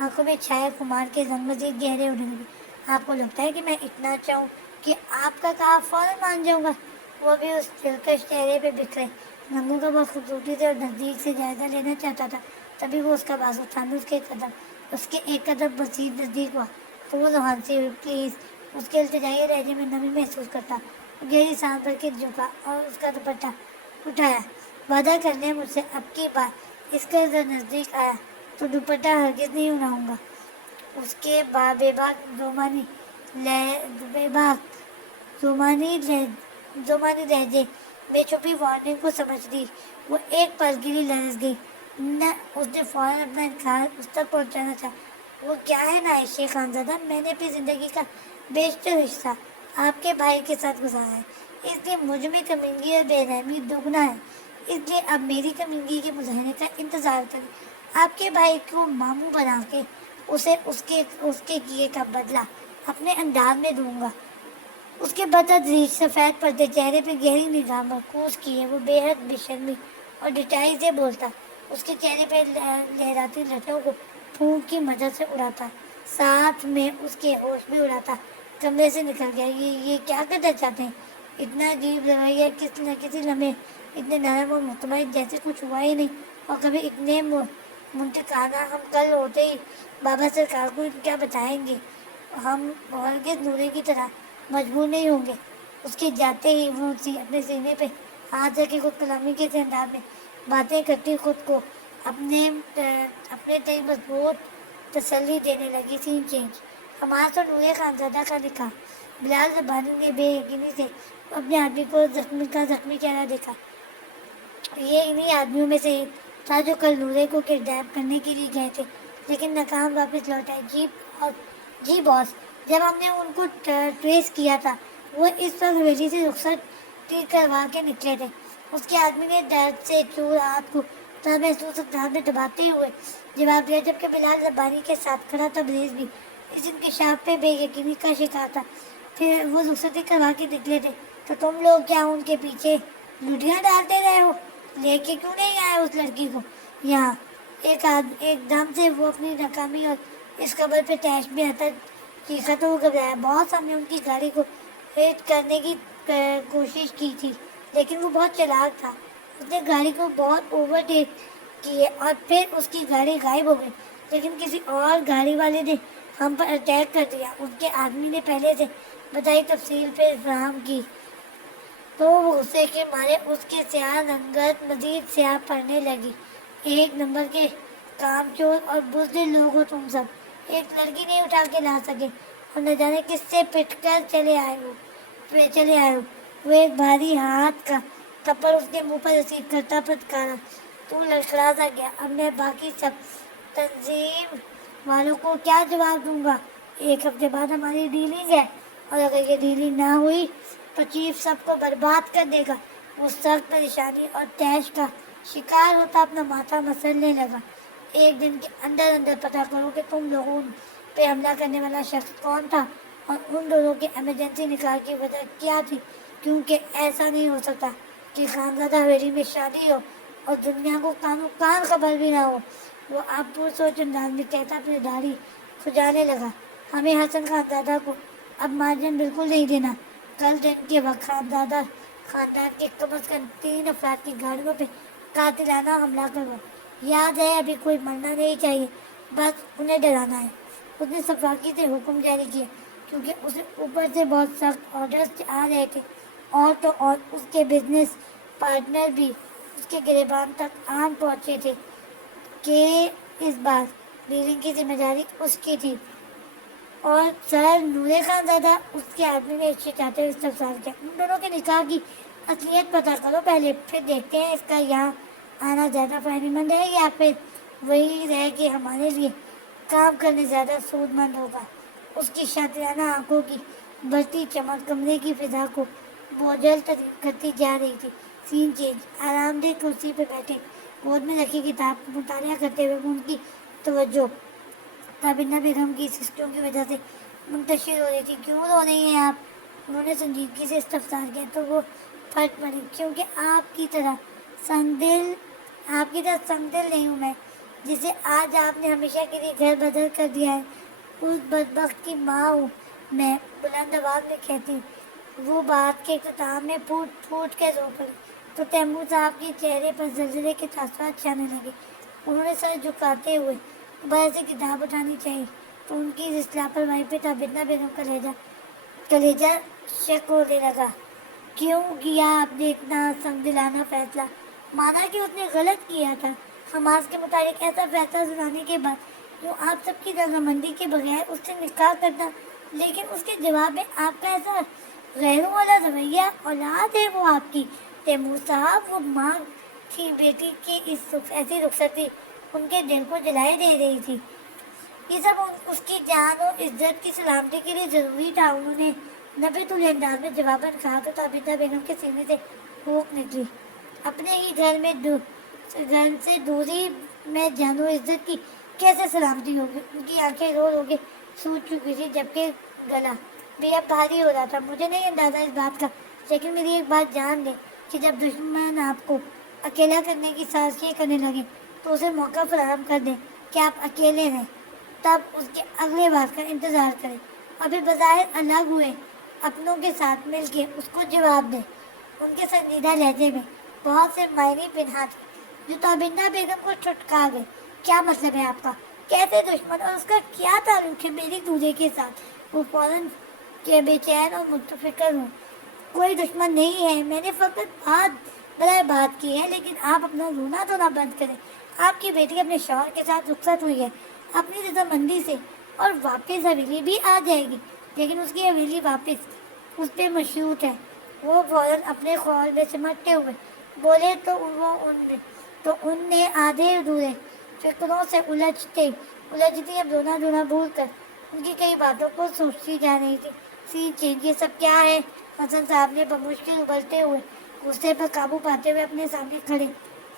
آنکھوں میں چھائے خمار کے رنگ مزید گہرے ہونے لگے. آپ کو لگتا ہے کہ میں اتنا چاہوں کہ آپ کا کہا فوراً مان جاؤں گا؟ وہ بھی اس دلکش چہرے پہ بکھرے رنگوں کا بہت خوبصورتی سے اور نزدیک سے جائزہ لینا چاہتا تھا. تبھی وہ اس کا بازو تھامے اس کے ایک قدم مزید نزدیک ہوا تو وہ روحان سے ہوئی. پلیز. اس کے التجائی لہجے میں نمی محسوس کرتا. گہری سانس بھر کے جھکا اور اس کا دوپٹہ اٹھایا. وعدہ کرنے مجھ سے اب کی بار اس کا نزدیک آیا تو دوپٹہ ہرگز نہیں اڑاؤں گا. اس کے بے باک زمانی لہجے میں چھپی وارننگ کو سمجھ لی. وہ ایک پل کے لیے لرز گئی. نہ اس نے فوراً اپنا انکار اس تک پہنچانا چاہا. وہ کیا ہے نا عائشہ خانزادہ، میں نے اپنی زندگی کا بیشتر حصہ آپ کے بھائی کے ساتھ گزارا ہے، اس لیے مجھ میں کمینگی اور بے رحمی دگنا ہے. اس لیے اب میری کمینگی کے مظاہرے کا انتظار کریں. آپ کے بھائی کو ماموں بنا کے اسے اس کے کیے کا بدلہ اپنے انداز میں دوں گا. اس کے بتدریج سفید پردے چہرے پہ گہری نگاہ مرکوز کیے وہ بے حد بے شرمی اور ڈٹائی سے بولتا. اس کے چہرے پہ لہراتی لٹوں کو پھونک کی مدد سے اڑاتا، ساتھ میں اس کے ہوش بھی اڑاتا. کمرے سے نکل گیا. یہ کیا کرنا چاہتے ہیں؟ اتنا عجیب رویہ کس نہ کسی لمحے اتنے نرم اور مطمئن جیسے کچھ ہوا ہی نہیں، اور کبھی اتنے منطقانہ. ہم کل ہوتے ہی بابا سرکار کو کیا بتائیں گے؟ ہم ہرگز نورے کی طرح مجبور نہیں ہوں گے. اس کے جاتے ہی وہ اپنے سینے پہ ہاتھ رکھ کے خود کلامی کے انداز میں باتیں کرتی خود کو اپنے تئیں مضبوط تسلی دینے لگی. سین چینج. حماس اور نور خانزادہ کا نکاح. بلال زبانی نے بے یقینی سے اپنے آدمی کو زخمی چہرہ دیکھا. یہ انہی آدمیوں میں سے ایک تھا جو کل نورے کو کڈنیپ کرنے کے لیے گئے تھے لیکن ناکام واپس لوٹ آئے. جی باس، جب ہم نے ان کو ٹریس کیا تھا وہ اس وقت حویلی سے رخصتی کروا کے نکلے تھے. اس کے آدمی نے درد سے چور ہاتھ کو محسوس انداز میں دباتے ہوئے جواب دیا، جبکہ بلال زبانی کے ساتھ کھڑا تبریز بھی اس انکشاف پہ بے یقینی کا شکار تھا. پھر وہ رخصتی کروا کے نکلے تھے تو تم لوگ کیا ان کے پیچھے لڈیاں ڈالتے رہے ہو؟ لے کے کیوں نہیں آئے اس لڑکی کو یہاں؟ ایک دم سے وہ اپنی ناکامی اور اس خبر پہ تیش میں آتا چیخا تو وہ گھبرایا. بہت ہم نے ان کی گاڑی کو ہٹ کرنے کی کوشش کی تھی لیکن وہ بہت چلاک تھا. اس نے گاڑی کو بہت اوورٹیک کیے اور پھر اس کی گاڑی غائب ہو گئی. لیکن کسی اور گاڑی والے نے ہم پر اٹیک کر دیا. ان کے آدمی نے پہلے سے بتائی تفصیل پہ فراہم کی تو وہ غصے کے مارے اس کے سیاہ رنگت مزید سیاہ پڑنے لگی. ایک نمبر کے کام چور اور بزدل لوگ ہو تم سب. ایک لڑکی نہیں اٹھا کے لا سکے اور نہ جانے کس سے پٹ کر چلے آئے ہو. وہ ایک بھاری ہاتھ کا تھپڑ اس کے منہ پر رسید کرتا پھٹکارا. تو لڑکھڑا سا گیا. اب میں باقی سب تنظیم والوں کو کیا جواب دوں گا؟ ایک ہفتے بعد ہماری ڈیلنگ ہے اور اگر یہ ڈیلنگ نہ ہوئی تو چیف سب کو برباد کر دے گا. وہ سخت پریشانی اور تیش کا شکار ہوتا اپنا ماتھا مسلنے لگا. ایک دن کے اندر پتہ کرو کہ تم لوگوں پہ حملہ کرنے والا شخص کون تھا اور ان دونوں کے ایمرجنسی نکاح کی وجہ کیا تھی. کیونکہ ایسا نہیں ہو سکتا کہ خانزادہ حویلی میں شادی ہو اور دنیا کو کان خبر بھی نہ ہو. وہ اب پرسوچ انداز میں کہتا اپنی داڑھی کھجانے لگا. ہمیں حسن خانزادہ کو اب مارجن بالکل نہیں دینا. کل دن کے وقت خاندان کے کم از کم 3 افراد کی گاڑیوں پہ قاتلانہ حملہ کرو. یاد ہے ابھی کوئی مرنا نہیں چاہیے، بس انہیں ڈرانا ہے. اس نے صفاقی سے حکم جاری کیا کیونکہ اسے اوپر سے بہت سخت آرڈرز آ رہے تھے. اور تو اور اس کے بزنس پارٹنر بھی اس کے گریبان تک آن پہنچے تھے کہ اس بار ڈیلنگ کی ذمہ داری اس کی تھی. اور سر نور خانزادہ، اس کے آدمی نے چاہتے ہوئے استفسار کیا، ان دونوں کے نکاح کی اصلیت پتہ کرو پہلے، پھر دیکھتے ہیں اس کا یہاں آنا زیادہ فائدہ مند ہے یا پھر وہی رہے کہ ہمارے لیے کام کرنے زیادہ سود مند ہوگا. اس کی شاطرانہ آنکھوں کی بڑھتی چمک کمرے کی فضا کو بوجھل کرتی جا رہی تھی. سین چینج. آرام دہ کرسی پہ بیٹھے گود میں رکھی کتاب مطالعہ کرتے ہوئے ان کی توجہ کابینہ بیگم کی سسٹوں کی وجہ سے منتشر ہو رہی تھی. کیوں رو رہی ہیں آپ؟ انہوں نے سنجیدگی سے استفسار کیا تو وہ پھٹ پڑی. کیونکہ آپ کی طرح سنگ دل نہیں ہوں میں. جسے آج آپ نے ہمیشہ کے لیے گھر بدل کر دیا ہے، اس بدبخت کی ماں ہوں میں، بلند آواز میں کہتی۔ وہ بات کے اختتام میں پھوٹ پھوٹ کے رو پڑی تو تیمور صاحب کے چہرے پر زلزلے کے تاثرات چھانے لگے۔ انہوں نے سر جھکاتے ہوئے بھر سے کتاب اٹھانی چاہی تو ان کی اس لاپرواہی پہ تابندہ بیگم کا کلیجہ شک ہونے لگا۔ کیوں کیا آپ نے اتنا سنگدلانہ فیصلہ؟ مانا کہ اس نے غلط کیا تھا، حماس کے متعلق ایسا فیصلہ سنانے کے بعد یوں آپ سب کی رضامندی کے بغیر اس سے نکاح کرنا، لیکن اس کے جواب میں آپ کا ایسا غیروں والا رویہ۔ اولاد ہے وہ آپ کی تیمور صاحب، وہ ماں تھی بیٹی کی ایسی رخصتی ان کے دل کو جلائے دے رہی تھی۔ یہ سب اس کی جان اور عزت کی سلامتی کے لیے ضروری تھا۔ انہوں نے نبے طول انداز میں جواباً کہا تو تابندہ بیگم کے سینے سے پھونک نکلی۔ اپنے ہی گھر سے دوری میں جان و عزت کی کیسے سلامتی ہوگی؟ ان کی آنکھیں رو رو کے سوج چکی تھی، جبکہ گلا بھی اب بھاری ہو رہا تھا۔ مجھے نہیں اندازہ اس بات کا، لیکن میری ایک بات جان لے کہ جب دشمن آپ کو اکیلا کرنے کی سازشیں کرنے لگے تو اسے موقع فراہم کر دیں کہ آپ اکیلے ہیں، تب اس کے اگلے بات کا انتظار کریں۔ ابھی بظاہر الگ ہوئے اپنوں کے ساتھ مل کے اس کو جواب دیں۔ ان کے سنجیدہ لہجے میں بہت سے معنی پنہاں تھے جو تابندہ بیگم کو چھٹکا گئے۔ کیا مطلب ہے آپ کا؟ کیسے دشمن، اور اس کا کیا تعلق ہے میری دودھے کے ساتھ؟ وہ فوراً کہ بے چین اور متفکر ہوں۔ کوئی دشمن نہیں ہے، میں نے فقط بات برائے بات کی ہے، لیکن آپ اپنا رونا دھونا بند کریں۔ آپ کی بیٹی اپنے شوہر کے ساتھ رخصت ہوئی ہے اپنی رضامندی سے، اور واپس حویلی بھی آ جائے گی، لیکن اس کی حویلی واپس اس پہ مشروط ہے۔ وہ فوراً اپنے خول میں سمٹتے ہوئے بولے تو ان نے آدھے ادھورے فکروں سے الجھتی اب رونا دھونا بھول کر ان کی کئی باتوں کو سوچتی جا رہی تھی۔ سین چینج، یہ سب کیا ہے؟ حسن صاحب نے بمشکل ابلتے ہوئے غصے پر قابو پاتے ہوئے اپنے سامنے کھڑے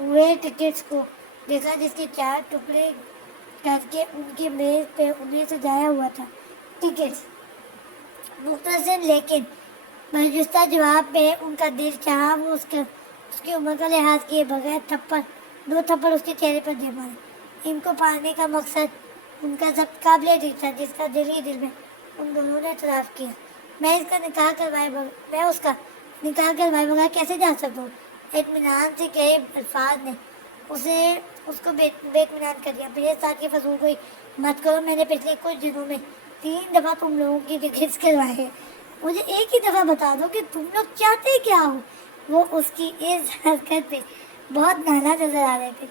ہوئے ٹکٹس کو دیکھا، جس کے 4 ٹکڑے کر کے ان کی میز پہ انہیں سجایا ہوا تھا۔ ٹکٹس مختصر لیکن برجستہ جواب میں ان کا دل چاہا وہ اس کی عمر کا لحاظ کیے بغیر 2 تھپڑ اس کے چہرے پر دے مارے۔ ان کو پانے کا مقصد ان کا ضبط قابل دل تھا، جس کا دل ہی دل میں ان دونوں نے اعتراف کیا۔ میں اس کا نکاح کروائے بغیر کیسے جا سکتا ہوں؟ اطمینان سے کہے الفاظ نے اس کو بے اطمینان کر دیا۔ میرے ساتھ یہ فضول کوئی مت کرو، میں نے پچھلے کچھ دنوں میں 3 دفعہ تم لوگوں کی ٹکٹس کروائے ہیں، مجھے ایک ہی دفعہ بتا دو کہ تم لوگ چاہتے کیا ہو؟ وہ اس کی اس حرکت پہ بہت نالا نظر آ رہے تھے۔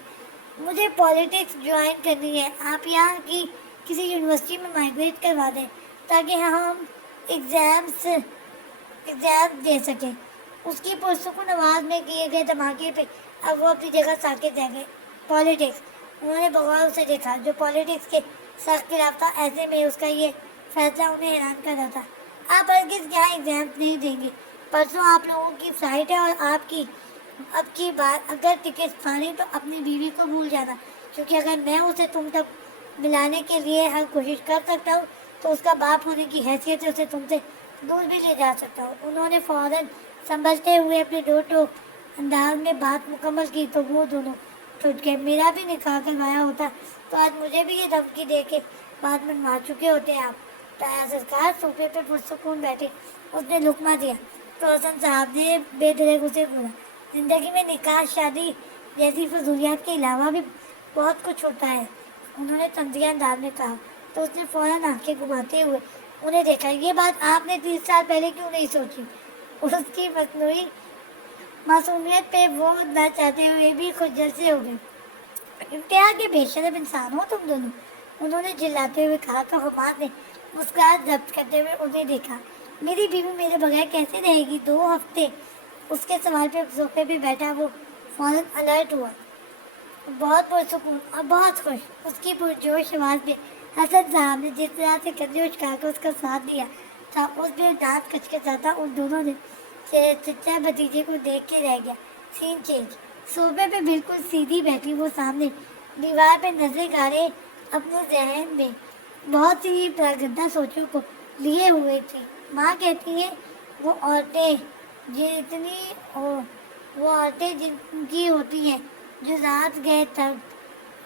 مجھے پالیٹکس جوائن کرنی ہے، آپ یہاں کی کسی یونیورسٹی میں مائگریٹ کروا دیں تاکہ ہم ایگزام دے سکیں۔ اس کی پرسکون آواز میں کیے گئے دھماکے پہ اب وہ اپنی جگہ ساکت رہ گئے۔ پالیٹکس، انہوں نے بغور اسے دیکھا جو پالیٹکس کے سخت خلاف تھا۔ ایسے میں اس کا یہ فیصلہ انہیں حیران کر رہا تھا۔ آپ ہرگز یہاں ایگزام نہیں دیں گے، پرسوں آپ لوگوں کی فلائٹ ہے، اور آپ کی اب کی بار اگر ٹکٹ پھاڑی تو اپنی بیوی کو بھول جانا، کیونکہ اگر میں اسے تم تک ملانے کے لیے ہر کوشش کر سکتا ہوں تو اس کا باپ ہونے کی حیثیت سے اسے تم سے دور بھی لے جا سکتا ہوں۔ انہوں نے فوراً سنبھلتے ہوئے اپنے ٹوک انداز میں بات مکمل کی تو وہ دونوں ٹوٹ گئے۔ میرا بھی نکاح کروایا ہوتا تو آج مجھے بھی یہ دھمکی دے کے بات منوا چکے ہوتے ہیں آپ۔ تایا سرکار صوفے پہ پرسکون بیٹھے، اس نے لقمہ دیا تو حسن صاحب نے بے دریغ سے بولا، زندگی میں نکاح شادی جیسی فضولیات کے علاوہ بھی بہت کچھ ہوتا ہے، انہوں نے تنزیہ انداز میں کہا تو اس نے فوراً آنکھیں گھماتے ہوئے انہیں دیکھا۔ یہ بات آپ نے 30 سال پہلے کیوں نہیں سوچی؟ اس کی مصنوعی معصومیت پہ وہ نہ چاہتے ہوئے بھی خود جلسے ہو گئے۔ انتہا کے بے شرم انسان ہو تم دونوں، انہوں نے جلاتے ہوئے کہا تو حماد نے مسکراہٹ ضبط کرتے ہوئے انہیں دیکھا۔ میری بیوی میرے بغیر کیسے رہے گی 2 ہفتے؟ اس کے سوال پہ صوفے پہ بیٹھا وہ فوراً الرٹ ہوا، بہت پرسکون اور بہت خوش۔ اس کی پرجوش آواز میں حسن صاحب نے جس طرح سے کندھے اچکا کر اس کا ساتھ دیا تھا، اس میں دانت کچکچاتا ان دونوں نے چچا بھتیجے کو دیکھ کے رہ گیا۔ سین چینج، صوفے پہ بالکل سیدھی بیٹھی وہ سامنے دیوار پہ نظریں گاڑے اپنے ذہن میں بہت سی پراگندہ سوچوں کو لیے ہوئے تھی۔ ماں کہتی ہیں وہ عورتیں جن کی ہوتی ہیں جو رات گئے تب